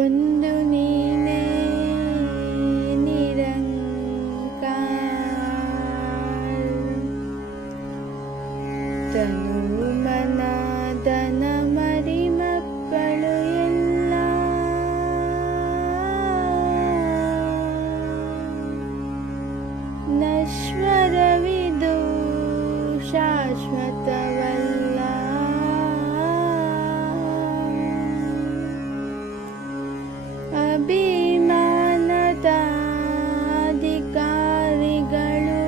ಒಂದು ನೀನೇ ಅಭಿಮಾನದ ಅಧಿಕಾರಿಗಳು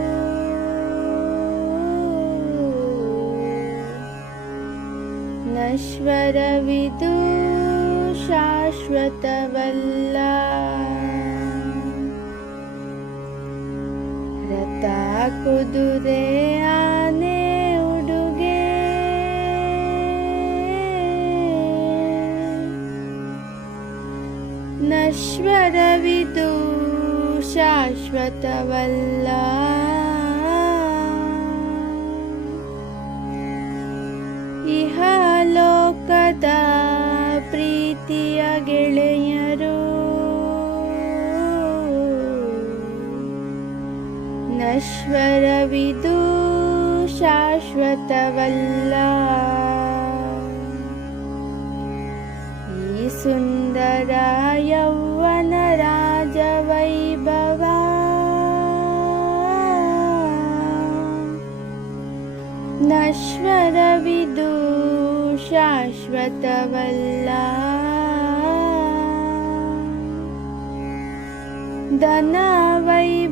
ನಶ್ವರವಿದು ಶಾಶ್ವತವಲ್ಲ ರಥ ಕುದುರೆ ನಶ್ವರವಿದು ಶಾಶ್ವತವಲ್ಲ. ಇಹ ಲೋಕದ ಪ್ರೀತಿಯ ಗೆಳೆಯರು ನಶ್ವರವಿದು ಶಾಶ್ವತವಲ್ಲ. ಈ नश्वरवदु शातव धनवैभवाडम्बर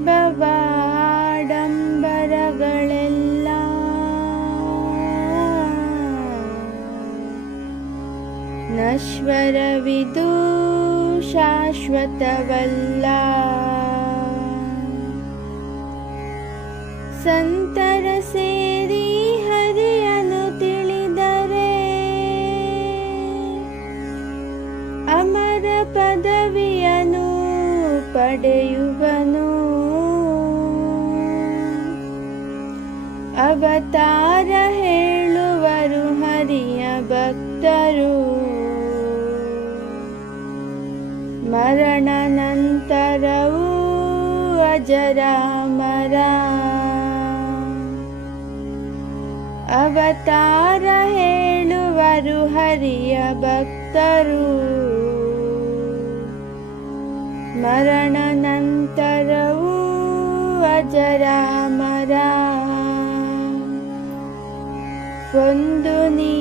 नश्वरवदु शाश्वतव सन्तरसेरि ಪಡೆಯುವನು. ಅವತಾರ ಹೇಳುವರು ಹರಿಯ ಭಕ್ತರು. ಮರಣ ನಂತರವೂ ಅಜರಾಮರ ಅವತಾರ ಹೇಳುವರು ಹರಿಯ ಭಕ್ತರು. मरणनन्तरौ अजरामरा कुन्दुनी